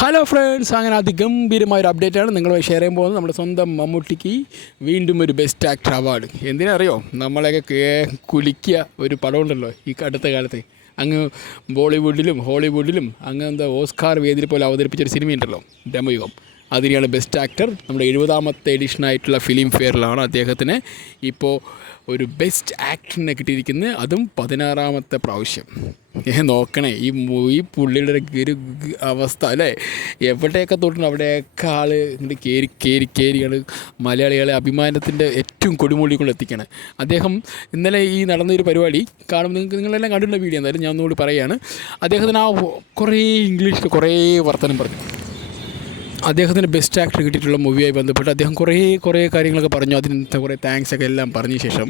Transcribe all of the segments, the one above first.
Hello friends, അങ്ങനെ അതിഗംഭീരമായൊരു അപ്ഡേറ്റാണ് നിങ്ങളുമായി share ചെയ്യാൻ പോകുന്നത്. നമ്മുടെ സ്വന്തം മമ്മൂട്ടിക്ക് വീണ്ടും ഒരു ബെസ്റ്റ് ആക്ടർ അവാർഡ്. എന്തിനറിയോ, നമ്മളെയൊക്കെ കുലിക്കുക ഒരു പടമുണ്ടല്ലോ ഈ അടുത്ത കാലത്ത്, അങ്ങ് ബോളിവുഡിലും ഹോളിവുഡിലും അങ്ങ് എന്താ ഓസ്കാർ വേദിയിൽ പോലെ അവതരിപ്പിച്ചൊരു സിനിമയുണ്ടല്ലോ, ബ്രഹ്മയുഗം. അതിനെയാണ് ബെസ്റ്റ് ആക്ടർ. നമ്മുടെ 70ാമത്തെ എഡിഷനായിട്ടുള്ള ഫിലിം ഫെയറിലാണ് അദ്ദേഹത്തിന് ഇപ്പോൾ ഒരു ബെസ്റ്റ് ആക്ടറിനെ കിട്ടിയിരിക്കുന്നത്, അതും 16ാമത്തെ പ്രാവശ്യം. നോക്കണേ ഈ പുള്ളിയുടെ ഒരു അവസ്ഥ അല്ലേ. എവിടെയൊക്കെ തൊട്ടുണ്ട് അവിടെയൊക്കെ ആൾ ഇങ്ങോട്ട് കയറിയാണ് മലയാളികളെ അഭിമാനത്തിൻ്റെ ഏറ്റവും കൊടുമുടി കൊണ്ട് എത്തിക്കുകയാണ് അദ്ദേഹം. ഇന്നലെ ഈ നടന്നൊരു പരിപാടി കാണുമ്പോൾ നിങ്ങളെല്ലാം കണ്ടിട്ടുള്ള വീഡിയോ, എന്തായാലും ഞാൻ ഒന്നുകൂടി പറയുകയാണ്. അദ്ദേഹത്തിന് കുറേ ഇംഗ്ലീഷിൽ കുറേ വർത്തമാനം പറഞ്ഞു. അദ്ദേഹത്തിന് ബെസ്റ്റ് ആക്ടർ കിട്ടിയിട്ടുള്ള മൂവിയായി ബന്ധപ്പെട്ട് അദ്ദേഹം കുറേ കാര്യങ്ങളൊക്കെ പറഞ്ഞു. അതിന് കുറേ താങ്ക്സൊക്കെ എല്ലാം പറഞ്ഞ ശേഷം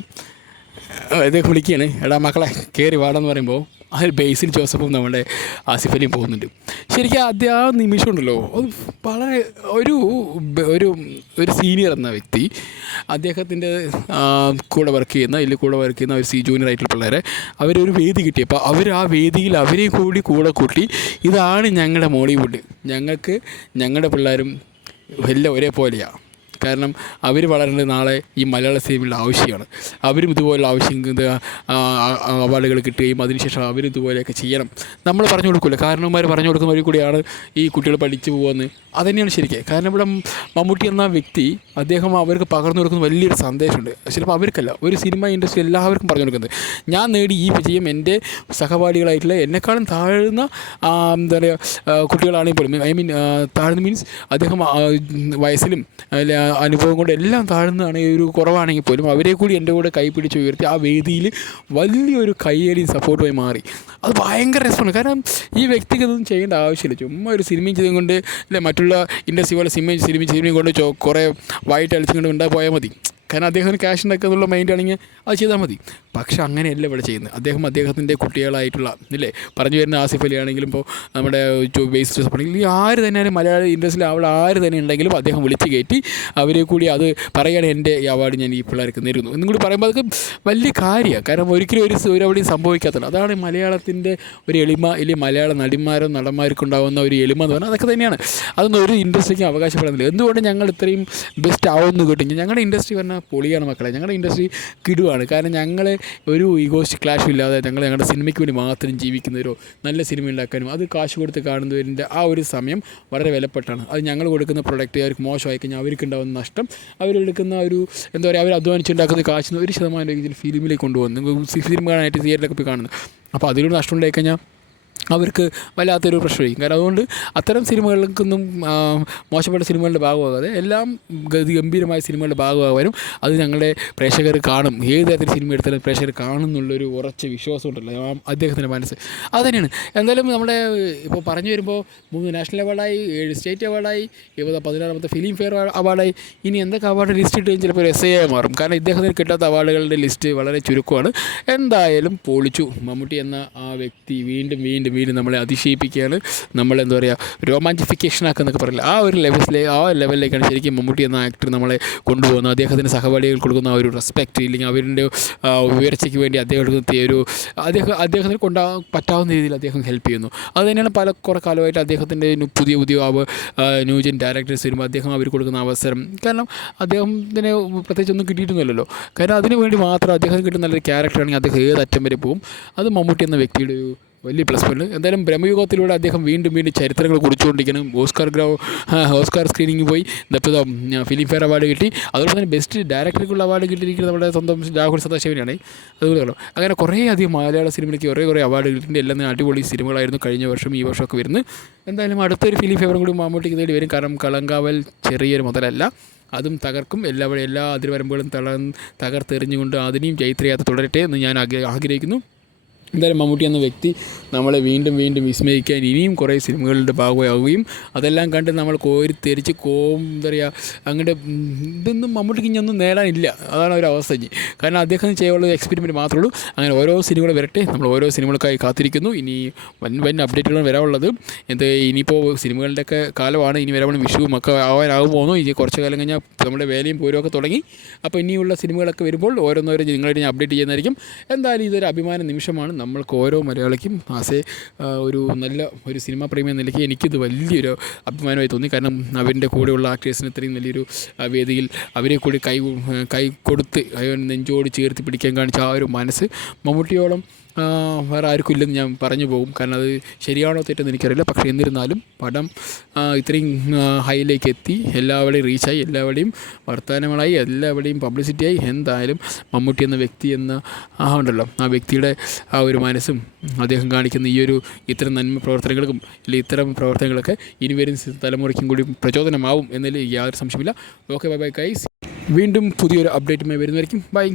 അദ്ദേഹം വിളിക്കുകയാണ്, എടാ മക്കളെ കയറി വാടെന്ന് പറയുമ്പോൾ അതിൽ ബേസിൽ ജോസഫും നമ്മുടെ ആസിഫ് അലിയും പോകുന്നുണ്ട്. ശരിക്കും ആ നിമിഷം ഉണ്ടല്ലോ, അത് വളരെ ഒരു സീനിയർ എന്ന വ്യക്തി അദ്ദേഹത്തിൻ്റെ കൂടെ വർക്ക് ചെയ്യുന്ന ഒരു ജൂനിയർ ആയിട്ടുള്ള പിള്ളേരെ അവരൊരു വേദി കിട്ടിയപ്പോൾ ആ വേദിയിൽ അവരെയും കൂടെ കൂട്ടി, ഇതാണ് ഞങ്ങളുടെ മോളിവുഡ്, ഞങ്ങളുടെ പിള്ളേരും എല്ലാം ഒരേപോലെയാണ്. കാരണം അവർ വളരേണ്ടത് നാളെ ഈ മലയാള സിനിമയുടെ ആവശ്യമാണ്. അവരും ഇതുപോലെ അവാർഡുകൾ കിട്ടുകയും അതിനുശേഷം അവരും ഇതുപോലെയൊക്കെ ചെയ്യണം. നമ്മൾ പറഞ്ഞു കൊടുക്കില്ല, കാരണവന്മാർ പറഞ്ഞു കൊടുക്കുന്ന വഴി കൂടിയാണ് ഈ കുട്ടികൾ പഠിച്ചു പോകുന്നത്. അതുതന്നെയാണ് ശരിക്കും. കാരണം ഇവിടെ മമ്മൂട്ടി എന്ന വ്യക്തി അദ്ദേഹം അവർക്ക് പകർന്നു കൊടുക്കുന്ന വലിയൊരു സന്ദേശമുണ്ട്. ചിലപ്പോൾ അവർക്കല്ല, ഒരു സിനിമ ഇൻഡസ്ട്രി എല്ലാവർക്കും പറഞ്ഞു കൊടുക്കുന്നത്. ഞാൻ നേടി ഈ വിജയം എൻ്റെ സഹപാഠികളായിട്ടുള്ള എന്നെക്കാളും താഴ്ന്ന എന്താ പറയുക കുട്ടികളാണെങ്കിൽ പോലും, താഴ്ന്ന മീൻസ് അദ്ദേഹം വയസ്സിലും അനുഭവം കൊണ്ട് എല്ലാം താഴ്ന്നതാണ്, ഒരു കുറവാണെങ്കിൽ പോലും അവരെ കൂടി എൻ്റെ കൂടെ കൈപിടിച്ച് ഉയർത്തി ആ വേദിയിൽ വലിയൊരു കയ്യടി സപ്പോർട്ടുമായി മാറി. അത് ഭയങ്കര രസമാണ്. കാരണം ഈ വ്യക്തിക്ക് അതൊന്നും ചെയ്യേണ്ട ആവശ്യമില്ല. ചുമ്മാ ഒരു സിനിമയും ചെയ്തുകൊണ്ട് അല്ലെ മറ്റുള്ള ഇൻഡസ്ട്രി പോലെ സിനിമയും കൊണ്ട് കുറേ വൈറ്റ് അടിച്ചുകൊണ്ട് ഉണ്ടായി പോയാൽ മതി. കാരണം അദ്ദേഹത്തിന് ക്യാഷ് ഉണ്ടാക്കുക മൈൻഡ് ആണെങ്കിൽ അത് ചെയ്താൽ മതി. പക്ഷെ അങ്ങനെയല്ല ഇവിടെ ചെയ്യുന്നത്. അദ്ദേഹത്തിൻ്റെ കുട്ടികളായിട്ടുള്ള ഇല്ലേ, പറഞ്ഞു വരുന്ന ആസിഫ് അലി ആണെങ്കിലും ഇപ്പോൾ നമ്മുടെ ബേസിൽ ജോസഫ് ആണെങ്കിലും ഈ ആര് തന്നെയാലും മലയാള ഇൻഡസ്ട്രിയിൽ അവൾ ആര് തന്നെ ഉണ്ടെങ്കിലും അദ്ദേഹം വിളിച്ച് കയറ്റി അവരെ കൂടി അത് പറയുകയാണ്, എൻ്റെ ഈ അവാർഡ് ഞാൻ ഈ പിള്ളേർക്ക് നേരുന്നു എന്നും കൂടി പറയുമ്പോൾ അതൊക്കെ വലിയ കാര്യമാണ്. കാരണം ഒരിക്കലും ഒരു അവിടെയും സംഭവിക്കാത്തത്. അതാണ് മലയാളത്തിൻ്റെ ഒരു എളിമ, ഇല്ലെങ്കിൽ മലയാള നടന്മാർക്കും ഉണ്ടാകുന്ന ഒരു എളിമ എന്ന് പറഞ്ഞാൽ അതൊക്കെ തന്നെയാണ്. അതൊന്നും ഒരു ഇൻഡസ്ട്രിക്കും അവകാശപ്പെടുന്നില്ല. എന്തുകൊണ്ട് ഞങ്ങൾ ഇത്രയും ബെസ്റ്റ് ആവുമെന്ന് കേട്ടെങ്കിൽ ഞങ്ങളുടെ ഇൻഡസ്ട്രി പറഞ്ഞാൽ പൊളിയാണ് മക്കളെ. ഞങ്ങളുടെ ഇൻഡസ്ട്രി കിടുവാണ്. കാരണം ഞങ്ങൾ ഒരു ഈഗോസ്റ്റ് ക്ലാഷും ഇല്ലാതെ ഞങ്ങളുടെ സിനിമയ്ക്ക് വേണ്ടി മാത്രം ജീവിക്കുന്നവരോ, നല്ല സിനിമ ഉണ്ടാക്കാനും അത് കാശ് കൊടുത്ത് കാണുന്നവരിൻ്റെ ആ ഒരു സമയം വളരെ വിലപ്പെട്ടാണ്. അത് ഞങ്ങൾ കൊടുക്കുന്ന പ്രൊഡക്റ്റ് അവർക്ക് മോശമായി കഴിഞ്ഞാൽ അവർക്കുണ്ടാകുന്ന നഷ്ടം, അവരെടുക്കുന്ന എന്താ പറയുക, അവർ അധ്വാനിച്ചുണ്ടാക്കുന്ന കാശിന് 1% രീതിയിൽ ഫിലിമിലേക്ക് കൊണ്ടുപോകുന്നു. ഫിലിം കാണാനായിട്ട് തിയേറ്ററിലൊക്കെ പോയി കാണുന്നു. അപ്പോൾ അതിലൊരു നഷ്ടം ഉണ്ടായി കഴിഞ്ഞാൽ അവർക്ക് വല്ലാത്തൊരു പ്രശ്നമായിരിക്കും. കാരണം അതുകൊണ്ട് അത്തരം സിനിമകൾക്കൊന്നും മോശപ്പെട്ട സിനിമകളുടെ ഭാഗമാകാതെ എല്ലാം ഗംഭീരമായ സിനിമകളുടെ ഭാഗമാകാനും അത് ഞങ്ങളുടെ പ്രേക്ഷകർ കാണും. ഏത് തരത്തിൽ സിനിമ എടുത്താലും പ്രേക്ഷകർ കാണും എന്നുള്ളൊരു ഉറച്ച വിശ്വാസം ഉണ്ടല്ലോ അദ്ദേഹത്തിൻ്റെ മനസ്സ്. അത് തന്നെയാണ്. എന്തായാലും നമ്മുടെ ഇപ്പോൾ പറഞ്ഞു വരുമ്പോൾ 3 നാഷണൽ അവാർഡായി, 7 സ്റ്റേറ്റ് അവാർഡായി, 16ാമത്തെ ഫിലിം ഫെയർ അവാർഡായി. ഇനി എന്തൊക്കെ അവാർഡ് ലിസ്റ്റ് ഇട്ട് ചിലപ്പോൾ ഒരു essay ആയി മാറും. കാരണം ഇദ്ദേഹത്തിന് കിട്ടാത്ത അവാർഡുകളുടെ ലിസ്റ്റ് വളരെ ചുരുക്കമാണ്. എന്തായാലും പൊളിച്ചു. മമ്മൂട്ടി എന്ന ആ വ്യക്തി വീണ്ടും നമ്മളെ അതിശയിപ്പിക്കുകയാണ്. നമ്മളെന്താ പറയുക, റൊമാൻറ്റിഫിക്കേഷൻ ആക്കുന്നൊക്കെ പറയില്ല, ആ ലെവലിലേക്കാണ് ശരിക്കും മമ്മൂട്ടി എന്ന ആക്ടർ നമ്മളെ കൊണ്ടുപോകുന്നത്. അദ്ദേഹത്തിൻ്റെ സഹപാഠികൾ കൊടുക്കുന്ന ആ ഒരു റെസ്പെക്റ്റ്, ഇല്ലെങ്കിൽ അവരുടെ ഉയർച്ചയ്ക്ക് വേണ്ടി അദ്ദേഹത്തിന് കൊണ്ടാകാൻ പറ്റാവുന്ന രീതിയിൽ അദ്ദേഹം ഹെൽപ്പ് ചെയ്യുന്നു. അത് തന്നെയാണ് കുറേ കാലമായിട്ട് അദ്ദേഹത്തിൻ്റെ പുതിയ ന്യൂജൻ ഡയറക്ടേഴ്സ് വരുമ്പോൾ അദ്ദേഹം അവർ കൊടുക്കുന്ന അവസരം. കാരണം അദ്ദേഹത്തിന് പ്രത്യേകിച്ചൊന്നും കിട്ടിയിട്ടൊന്നുമില്ലല്ലോ. കാരണം അതിന് വേണ്ടി മാത്രം അദ്ദേഹത്തിന് കിട്ടുന്ന നല്ലൊരു ക്യാരക്ടറാണെങ്കിൽ അദ്ദേഹം ഏത് അറ്റം വരെ പോകും. അത് മമ്മൂട്ടി എന്ന വ്യക്തിയുടെ ഒരു വലിയ പ്ലസ് പോയിന്റ്. എന്തായാലും ബ്രഹ്മയുഗത്തിലൂടെ അദ്ദേഹം വീണ്ടും ചരിത്രങ്ങൾ കുറിച്ചുകൊണ്ടിരിക്കണം. ഓസ്കാർ സ്ക്രീനിങ് പോയി, ഇപ്പോൾ ഫിലിം ഫെയർ അവാർഡ് കിട്ടി. അതുപോലെ തന്നെ ബെസ്റ്റ് ഡയറക്ടർക്കുള്ള അവാർഡ് കിട്ടിയിരിക്കുന്നത് നമ്മുടെ സ്വന്തം രാഹുൽ സദാശിവനാണ്. അതുപോലെ അങ്ങനെ കുറേ അധികം മലയാള സിനിമയ്ക്ക് കുറേ അവാർഡ് കിട്ടിയിട്ടുണ്ട്. എല്ലാം അടിപൊളി സിനിമകളായിരുന്നു കഴിഞ്ഞ വർഷം ഈ വർഷമൊക്കെ വരുന്നത്. എന്തായാലും അടുത്തൊരു ഫിലിം ഫെയറും കൂടി മമ്മൂട്ടിക്ക് നേടി വരും. കാരണം കളങ്കാവൽ ചെറിയൊരു മുതലല്ല, അതും തകർക്കും. എല്ലാ അതിർവരമ്പുകളും തകർത്തെറിഞ്ഞുകൊണ്ട് അതിനെയും ചൈത്രയാത്ര തുടരട്ടെ എന്ന് ഞാൻ ആഗ്രഹിക്കുന്നു. എന്തായാലും മമ്മൂട്ടി എന്ന വ്യക്തി നമ്മളെ വീണ്ടും വിസ്മയിക്കാൻ ഇനിയും കുറേ സിനിമകളുടെ ഭാഗമാവുകയും അതെല്ലാം കണ്ട് നമ്മൾ കോരിത്തെരിച്ച് എന്താ പറയുക, അങ്ങോട്ട് ഇതൊന്നും മമ്മൂട്ടിക്ക് ഇനിയൊന്നും നേടാനില്ല. അതാണ് ഒരു അവസ്ഥ. കാരണം അദ്ദേഹം ചെയ്യാനുള്ള എക്സ്പെരിമെൻറ്റ് മാത്രമേ ഉള്ളൂ. അങ്ങനെ ഓരോ സിനിമകൾ വരട്ടെ. നമ്മൾ ഓരോ സിനിമകൾക്കായി കാത്തിരിക്കുന്നു. ഇനി വൻ അപ്ഡേറ്റുകളാണ് വരാനുള്ളത്. ഇനിയിപ്പോൾ സിനിമകളുടെയൊക്കെ കാലമാണ്. ഇനി വരാൻ വിഷുവും ഒക്കെ ആവാനാകുമോന്നോ. ഇനി കുറച്ച് കാലം കഴിഞ്ഞാൽ നമ്മുടെ വേലയും പൂരമൊക്കെ തുടങ്ങി. അപ്പോൾ ഇനിയുള്ള സിനിമകളൊക്കെ വരുമ്പോൾ ഓരോന്നോരോ നിങ്ങളായിട്ട് ഞാൻ അപ്ഡേറ്റ് ചെയ്യുന്നതായിരിക്കും. എന്തായാലും ഇതൊരു അഭിമാന നിമിഷമാണ്. നമ്മൾക്ക് ഓരോ മലയാളിക്കും ആസ് എ ഒരു നല്ല ഒരു സിനിമാ പ്രേമി എന്ന നിലയ്ക്ക് എനിക്കിത് വലിയൊരു അഭിമാനമായി തോന്നി. കാരണം അവരുടെ കൂടെയുള്ള ആക്ടേഴ്സിന് ഇത്രയും വലിയൊരു വേദിയിൽ അവരെ കൂടി കൈ കൊടുത്ത് നെഞ്ചോട് ചേർത്ത് പിടിക്കാൻ കാണിച്ച ആ ഒരു മനസ്സ് മമ്മൂട്ടിയോളം വേറെ ആർക്കും ഇല്ലെന്ന് ഞാൻ പറഞ്ഞു പോകും. കാരണം അത് ശരിയാണോ തെറ്റെന്ന് എനിക്കറിയില്ല. പക്ഷേ എന്നിരുന്നാലും പടം ഇത്രയും ഹൈയിലേക്ക് എത്തി, എല്ലാവരുടെയും റീച്ചായി, എല്ലാവരുടെയും വർത്തമാനങ്ങളായി, എല്ലാവരുടെയും പബ്ലിസിറ്റിയായി. എന്തായാലും മമ്മൂട്ടി എന്ന വ്യക്തി എന്ന ഉണ്ടല്ലോ, ആ വ്യക്തിയുടെ ആ ഒരു മനസ്സും അദ്ദേഹം കാണിക്കുന്ന ഈ ഒരു ഇത്തരം നന്മ പ്രവർത്തനങ്ങൾക്കും അല്ലെങ്കിൽ ഇത്തരം പ്രവർത്തനങ്ങളൊക്കെ ഇനി വരും തലമുറയ്ക്കും കൂടി പ്രചോദനമാവും എന്നതിൽ യാതൊരു സംശയമില്ല. Okay, bye bye guys. വീണ്ടും പുതിയൊരു അപ്ഡേറ്റുമായി വരുന്നതായിരിക്കും. ബൈ.